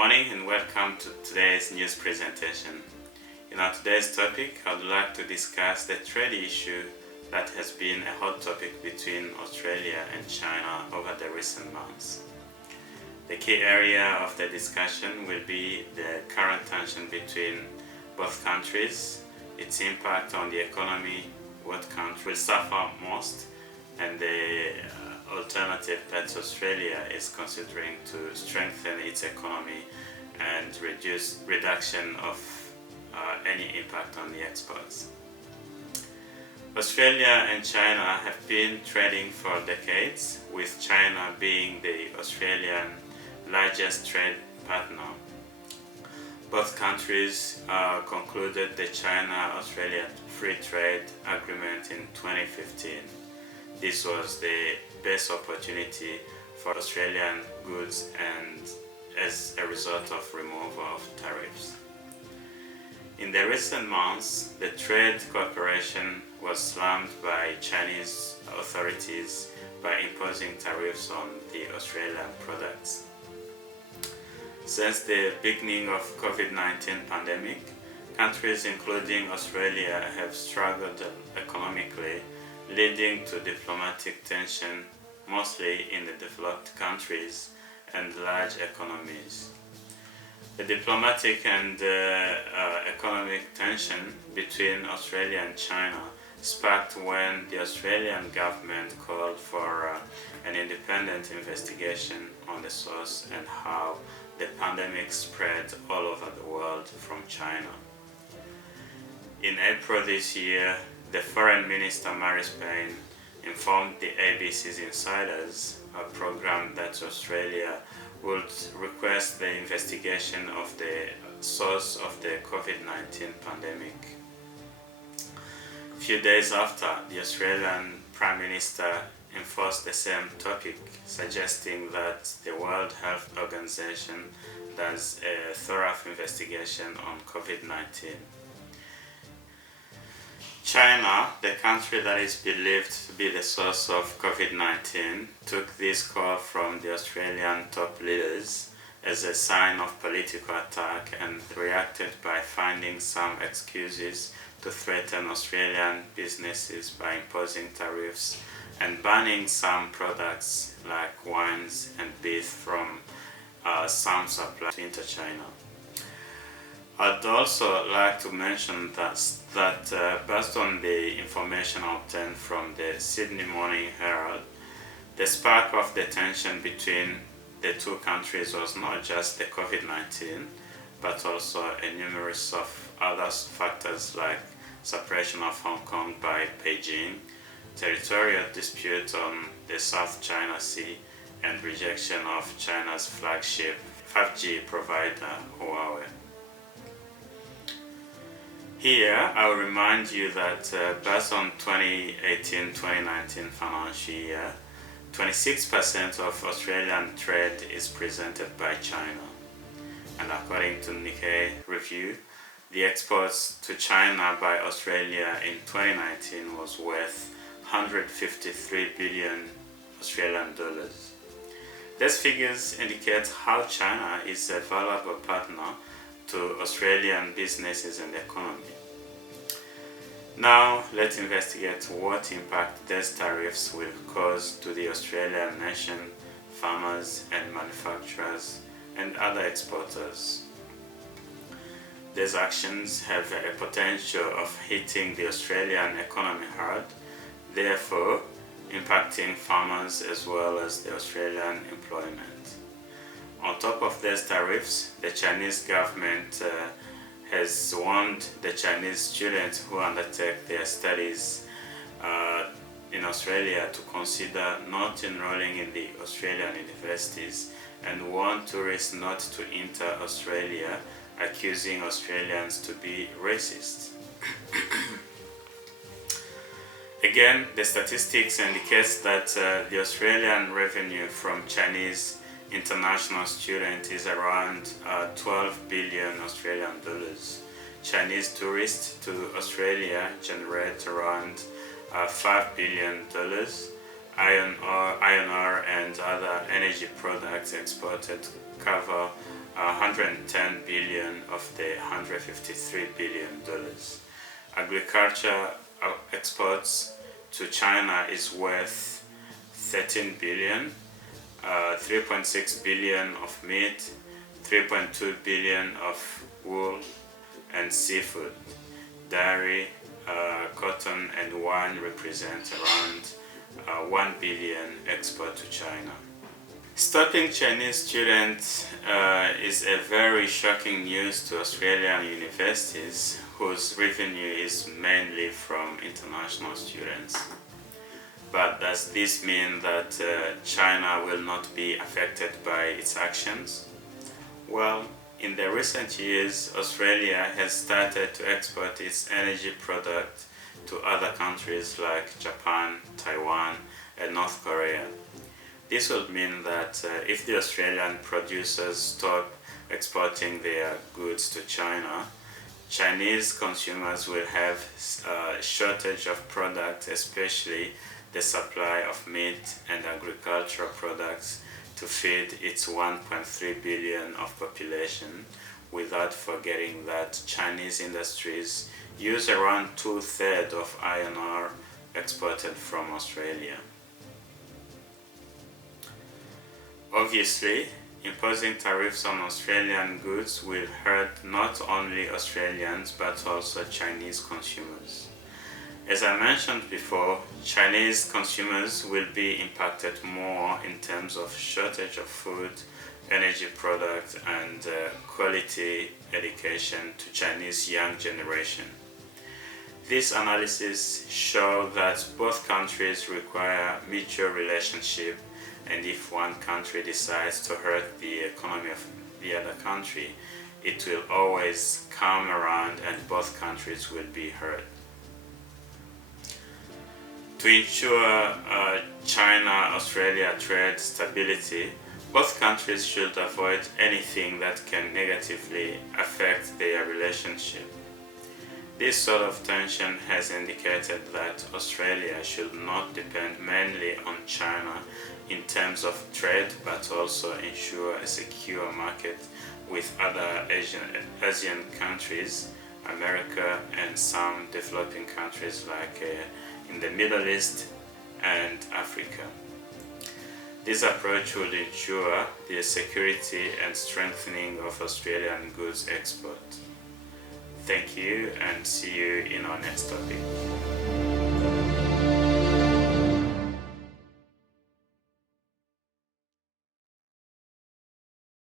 morning and welcome to today's news presentation. In our today's topic, I would like to discuss the trade issue that has been a hot topic between Australia and China over the recent months. The key area of the discussion will be the current tension between both countries, its impact on the economy, what country will suffer most, and the alternative that Australia is considering to strengthen its economy and reduction of any impact on the exports. Australia and China have been trading for decades, with China being the Australian largest trade partner. Both countries concluded the China-Australia Free Trade Agreement in 2015. This was the best opportunity for Australian goods and as a result of removal of tariffs. In the recent months, the trade cooperation was slammed by Chinese authorities by imposing tariffs on the Australian products. Since the beginning of COVID-19 pandemic, countries including Australia have struggled economically, leading to diplomatic tension mostly in the developed countries and large economies. The diplomatic and economic tension between Australia and China sparked when the Australian government called for an independent investigation on the source and how the pandemic spread all over the world from China. In April this year, the Foreign Minister Mary Spain informed the ABC's Insiders, a program that Australia would request the investigation of the source of the COVID-19 pandemic. A few days after, the Australian Prime Minister enforced the same topic, suggesting that the World Health Organization does a thorough investigation on COVID-19. China, the country that is believed to be the source of COVID-19, took this call from the Australian top leaders as a sign of political attack and reacted by finding some excuses to threaten Australian businesses by imposing tariffs and banning some products like wines and beef from some supply into China. I'd also like to mention that based on the information obtained from the Sydney Morning Herald, the spark of the tension between the two countries was not just the COVID-19, but also a numerous of other factors like separation of Hong Kong by Beijing, territorial dispute on the South China Sea, and rejection of China's flagship 5G provider, Huawei. Here, I will remind you that based on 2018-2019 financial year, 26% of Australian trade is presented by China. And according to Nikkei review, the exports to China by Australia in 2019 was worth 153 billion Australian dollars. These figures indicate how China is a valuable partner to Australian businesses and economy. Now, let's investigate what impact these tariffs will cause to the Australian nation, farmers and manufacturers, and other exporters. These actions have a potential of hitting the Australian economy hard, therefore impacting farmers as well as the Australian employment. On top of these tariffs, the Chinese government has warned the Chinese students who undertake their studies in Australia to consider not enrolling in the Australian universities and warned tourists not to enter Australia, accusing Australians to be racist. Again, the statistics indicates that the Australian revenue from Chinese international students is around 12 billion Australian dollars. Chinese tourists to Australia generate around $5 billion. Iron ore and other energy products exported cover 100 $110 billion of the $153 billion. Agriculture exports to China is worth 13 billion, 3.6 billion of meat, 3.2 billion of wool and seafood. Dairy, cotton and wine represent around 1 billion export to China. Stopping Chinese students is a very shocking news to Australian universities whose revenue is mainly from international students. But does this mean that China will not be affected by its actions? Well, in the recent years, Australia has started to export its energy product to other countries like Japan, Taiwan, and North Korea. This would mean that if the Australian producers stop exporting their goods to China, Chinese consumers will have a shortage of products, especially the supply of meat and agricultural products to feed its 1.3 billion of population, without forgetting that Chinese industries use around 2/3 of iron ore exported from Australia. Obviously, imposing tariffs on Australian goods will hurt not only Australians but also Chinese consumers. As I mentioned before, Chinese consumers will be impacted more in terms of shortage of food, energy products, and quality education to Chinese young generation. This analysis shows that both countries require mutual relationship, and if one country decides to hurt the economy of the other country, it will always come around and both countries will be hurt. To ensure China-Australia trade stability, both countries should avoid anything that can negatively affect their relationship. This sort of tension has indicated that Australia should not depend mainly on China in terms of trade, but also ensure a secure market with other Asian countries, America, and some developing countries like in the Middle East and Africa. This approach would ensure the security and strengthening of Australian goods export. Thank you, and see you in our next topic.